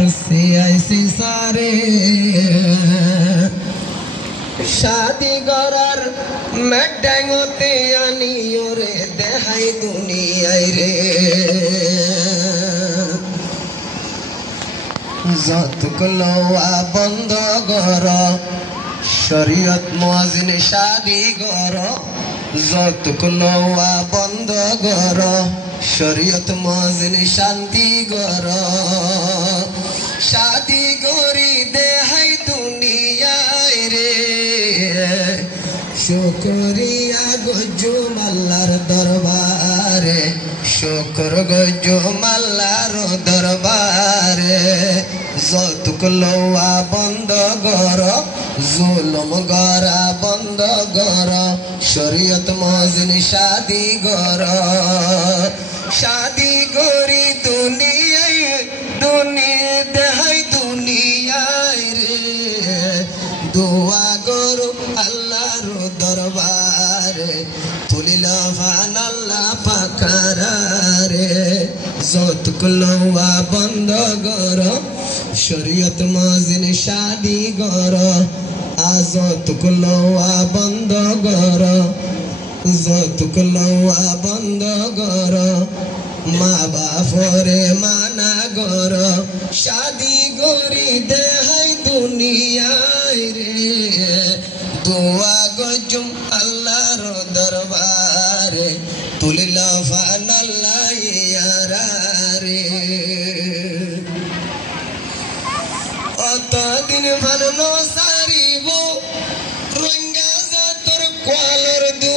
बाहर से ऐसी सारे शादी गरार मैं डेंगोते आनी ओरे देहाई दुनिया रे যত কলওয়া বন্ধ কর শরীয়ত মুয়াজ্জিন শাদি কর যত কলওয়া বন্ধ কর শরীয়ত মুয়াজ্জিন শান্তি কর শাদি করি দেহাই দুনিয়ায় রে শুকরিয়া গজুম আল্লাহর দরবারে শুকর গজুম আল্লাহর দরবারে যৌতুক লওয়া বন্ধ কর জুলুম করা বন্ধ কর শরীয়ত মুয়াজ্জিন শাদি কর শাদি করি দুনিয়ায় দেহাই দুনিয়ায় রে দোয়া করো আল্লাহর দরবারে তুলিল ফান আল্লাহ পাকারে যৌতুক লওয়া বন্ধ কর শরীয়ত মুয়াজ্জিন শাদি কর যৌতুক লওয়া বন্ধ কর যৌতুক লওয়া বন্ধ কর মা বাপরে মানা কর শাদি করি দেহাই দুনিয়ায় রে দোয়া গজুম আল্লাহর দরবারে তুলিল ফান আল্লাহ ইয়ারারে অতদিন ভালো সারিব রঙ্গা তোর কোয়ালর দু